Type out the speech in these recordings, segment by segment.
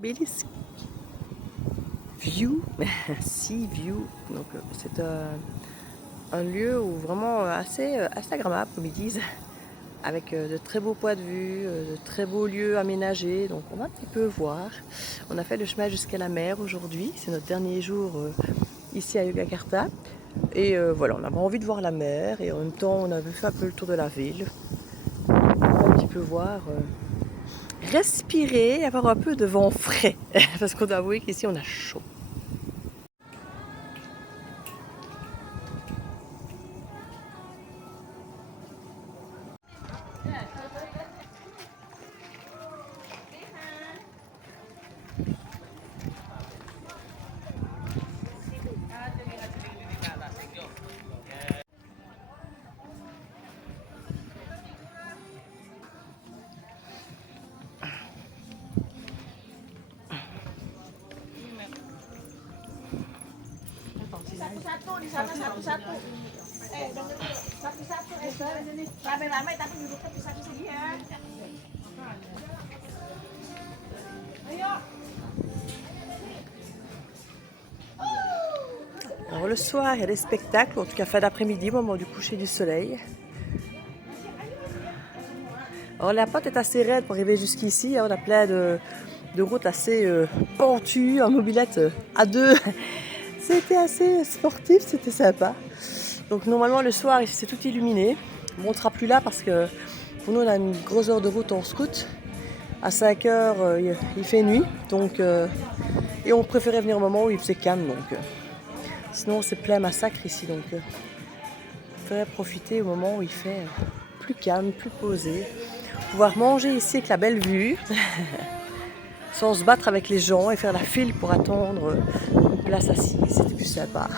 Belize View, Sea View. Donc c'est un lieu où vraiment assez instagrammable, comme ils disent, avec de très beaux points de vue, de très beaux lieux aménagés. Donc on va un petit peu voir. On a fait le chemin jusqu'à la mer aujourd'hui. C'est notre dernier jour ici à Yogyakarta. Et voilà, on avait envie de voir la mer et en même temps on avait fait un peu le tour de la ville. On va un petit peu voir, respirer, avoir un peu de vent frais. Parce qu'on doit avouer qu'ici on a chaud. Satu-satu di sana satu-satu. Dengerin dulu. Satu-satu rame-rame tapi duduknya pisah-pisah dia. Ayo. Alors le soir, il y a des spectacles, en tout cas fin d'après-midi, au moment du coucher du soleil. Alors la pente est assez raide pour arriver jusqu'ici. On a plein de routes assez pentues, en mobilette à deux. C'était assez sportif, c'était sympa. Donc normalement le soir, ici c'est tout illuminé. Bon, on ne sera plus là parce que pour nous on a une grosse heure de route en scoot. À 5 heures, il fait nuit. Donc, et on préférait venir au moment où il faisait calme. Donc, sinon c'est plein massacre ici. Donc on préférait profiter au moment où il fait plus calme, plus posé. Pouvoir manger ici avec la belle vue. Sans se battre avec les gens et faire la file pour attendre une place assise. C'était plus sympa.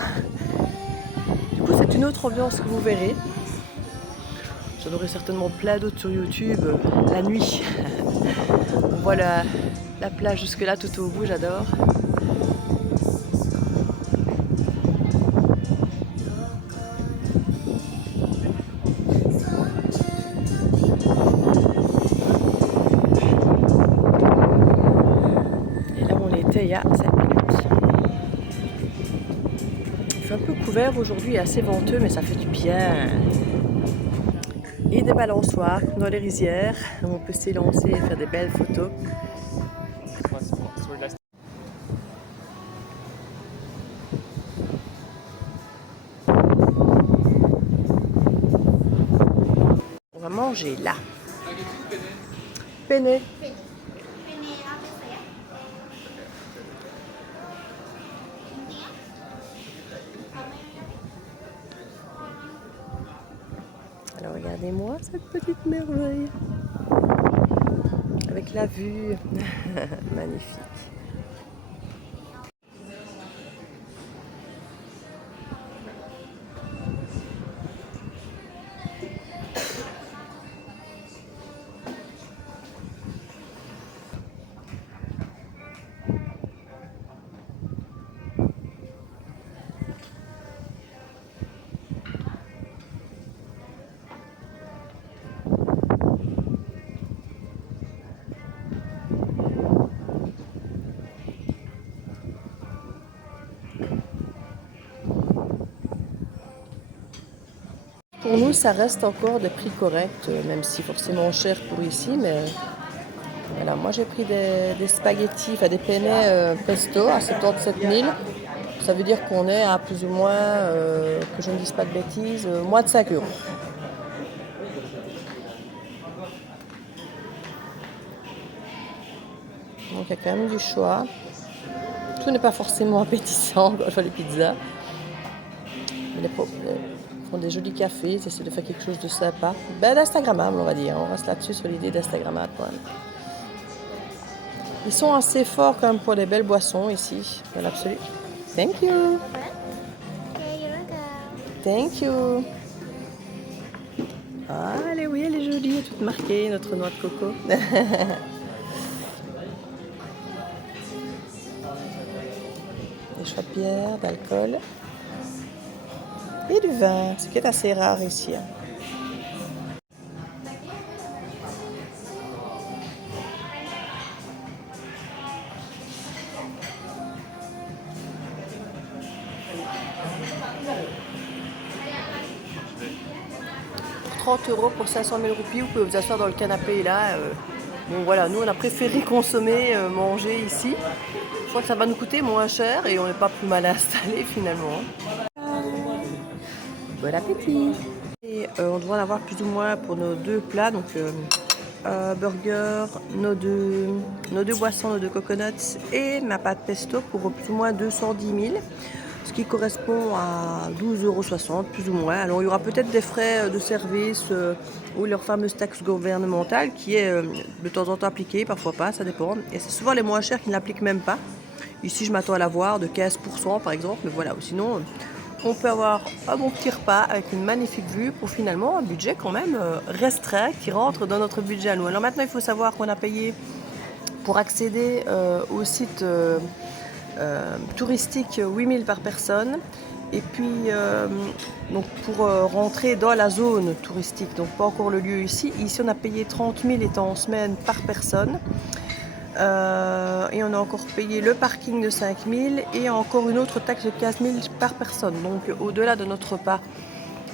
Du coup, c'est une autre ambiance que vous verrez. J'en aurai certainement plein d'autres sur YouTube la nuit. On voit la plage jusque là tout au bout, j'adore. Et là, on était il y a 5 minutes. Il fait un peu couvert aujourd'hui, assez venteux, mais ça fait du bien. Et des balançoires dans les rizières, où on peut s'élancer et faire des belles photos. On va manger là. Penne. Alors regardez-moi cette petite merveille. Avec la vue. Magnifique. Pour nous, ça reste encore des prix corrects, même si forcément cher pour ici, mais voilà, moi j'ai pris des spaghettis, enfin des penne pesto à 77 000. Ça veut dire qu'on est à plus ou moins, que je ne dise pas de bêtises, moins de 5 euros. Donc il y a quand même du choix. Tout n'est pas forcément appétissant quand je vois les pizzas. Mais ils font des jolis cafés, ils essaient de faire quelque chose de sympa. Ben, d'instagrammable, on va dire. On reste là-dessus sur l'idée d'instagrammable quand même. Ils sont assez forts quand même pour les belles boissons ici, dans l'absolu. Thank you. Thank you. Ah, oui, elle est jolie, elle est toute marquée, notre noix de coco. Des choix-pierres, d'alcool. Et du vin, ce qui est assez rare ici. 30 € pour 500 000 roupies. Vous pouvez vous asseoir dans le canapé là. Bon voilà, nous on a préféré consommer, manger ici. Je crois que ça va nous coûter moins cher et on n'est pas plus mal installé finalement. Bon appétit! Et on doit en avoir plus ou moins pour nos 2 plats, donc burger, nos deux boissons, nos 2 coconuts et ma pâte pesto pour plus ou moins 210 000, ce qui correspond à 12,60 € plus ou moins. Alors il y aura peut-être des frais de service ou leur fameuse taxe gouvernementale qui est de temps en temps appliquée, parfois pas, ça dépend. Et c'est souvent les moins chers qui ne l'appliquent même pas. Ici je m'attends à l'avoir de 15% par exemple, mais voilà, ou sinon on peut avoir un bon petit repas avec une magnifique vue pour finalement un budget quand même restreint qui rentre dans notre budget à nous. Alors maintenant il faut savoir qu'on a payé pour accéder au site touristique 8 000 par personne. Et puis donc pour rentrer dans la zone touristique, donc pas encore le lieu ici. Ici on a payé 30 000 étant en semaine par personne. Et on a encore payé le parking de 5 000 et encore une autre taxe de 15 000 par personne. Donc au-delà de notre repas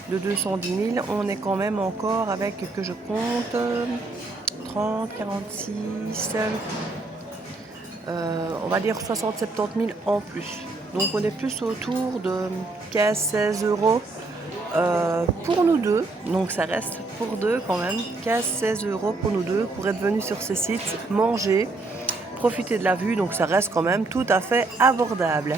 de 210 000, on est quand même encore avec, que je compte, 30, 46, on va dire 60-70 000 en plus. Donc on est plus autour de 15-16 € pour nous deux. Donc ça reste pour deux quand même, 15-16 € pour nous deux pour être venus sur ce site, manger, profiter de la vue. Donc ça reste quand même tout à fait abordable.